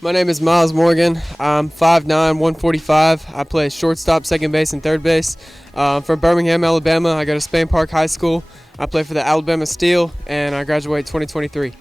My name is Myles Morgan. I'm 5'9", 145. I play shortstop, second base, and third base. From Birmingham, Alabama. I go to Spain Park High School. I play for the Alabama Steel, and I graduate 2023.